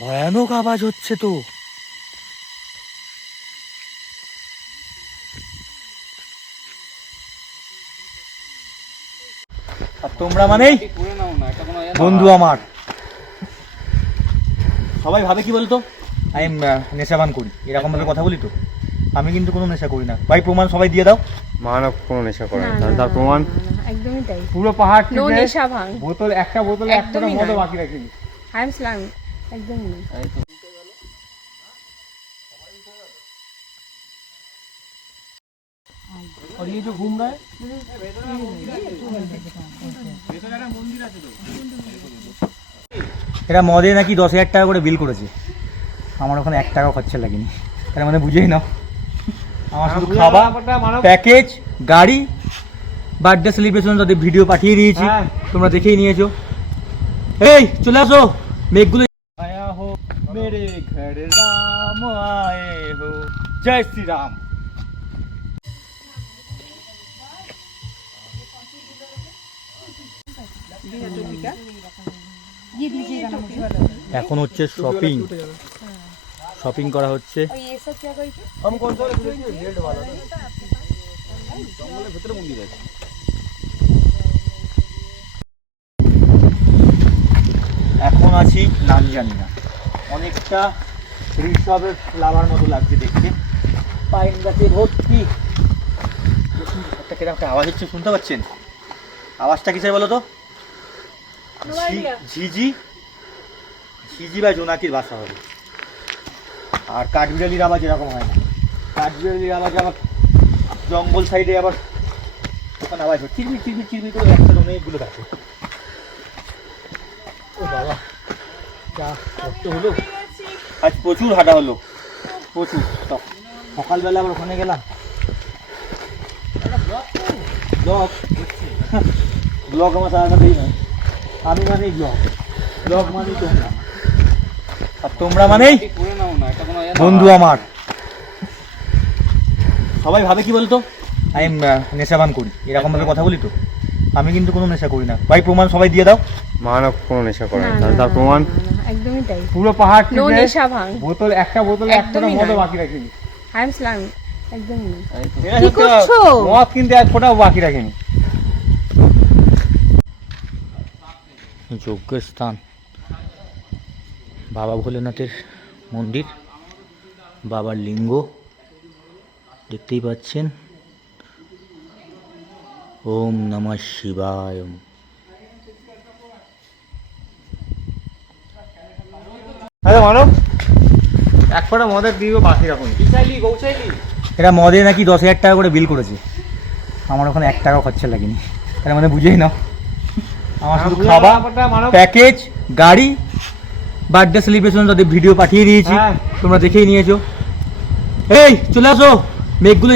ভয়ানক আওয়াজ হচ্ছে তো। আর তোমরা মানেই বন্ধু আমার। সবাই ভাবে কি বলতো? আমি নেশাবান করি। এরকম ভাবে কথা বলি তো। আমি কিন্তু কোনো নেশা করি না। ভাই প্রমাণ সবাই দিয়ে দাও। মানব কোনো নেশা করে না, তার প্রমাণ? একদমই তাই। পুরো পাহাড় নো টিপে নেশা ভাঙ। বোতল একটা বোতলে এক একদমই মদও বাকি রাখিনি। আই এম একদমই না और ये जो घूम रहा है এরা মদে নাকি দশ হাজার টাকা করে বিল করেছে আমার ওখানে এক টাকা খরচা লাগেনি তার মানে বুঝেই নাও আমার শুধু খাওয়া প্যাকেজ গাড়ি বার্থডে সেলিব্রেশন তাদের ভিডিও পাঠিয়ে দিয়েছি হ্যাঁ। তোমরা দেখেই নিয়েছো এই চলে আসো মেঘগুলো আয়া হো মেরে ঘর রাম আয়ে হো জয় শ্রী রাম এখন হচ্ছে শপিং শপিং করা হচ্ছে और ये सब क्या कही थी এখন আছি নাম জানি না অনেকটা ঋষভের লাভার মতো লাগছে দেখতে। পাইন গাছে ভর্তি। একটা কীরকম একটা আওয়াজ হচ্ছে শুনতে পাচ্ছেন? আওয়াজটা কিসের বলো তো? ঝি- ঝিঝি? ঝিঝি বা জোনাকির বাসা হবে। আর কাঠবিড়ালির আওয়াজ এরকম হয় না। কাঠবিড়ালির আওয়াজ আবার জঙ্গল সাইডে আবার ওখানে আওয়াজ হয়। চিরমির চিরমির চিরমির করে একসাথে অনেকগুলো গাছে ও বাবা। যা কষ্ট হলো। আজ প্রচুর হাঁটা হলো। প্রচুর। তো সকালবেলা আবার ওখানে গেলাম। ব্লগ ব্লগ আমার তাড়াতাড়ি না আমি মানেই ব্লগ। ব্লগ মানেই তোমরা। আর তোমরা মানেই বন্ধু আমার। সবাই ভাবে কি বলতো? আমি নেশাবান করি। এরকম ভাবে কথা বলি তো। আমি কিন্তু কোনো নেশা করি না। ভাই প্রমাণ সবাই দিয়ে দাও। মানব কোনো নেশা করে না, তার প্রমাণ? একদমই তাই। পুরো পাহাড় নো টিপে নেশা ভাঙ। বোতল একটা বোতলে। বাকি রাখিনি। আই এম স্লাম একদমই কি করছ? মদ কিন্তু এক ফোঁটাও বাকি রাখিনি। যজ্ঞের স্থান। বাবা ভোলেনাথের মন্দির। বাবার লিঙ্গ। দেখতেই পাচ্ছেন। ওম নমঃ শিবায়। আরে মানব। এক ফোঁটা মদের দিয়েও বাকি রাখুন। এরা মদে নাকি দশ হাজার টাকা করে বিল করেছে। আমার ওখানে এক টাকা খরচা লাগেনি। তার মানে বুঝেই নাও। আমার শুধু খাওয়া প্যাকেজ গাড়ি বার্থডে সেলিব্রেশন তাদের ভিডিও পাঠিয়ে দিয়েছি। হ্যাঁ। তোমরা দেখেই নিয়েছো। এই চলে আসো। মেঘগুলো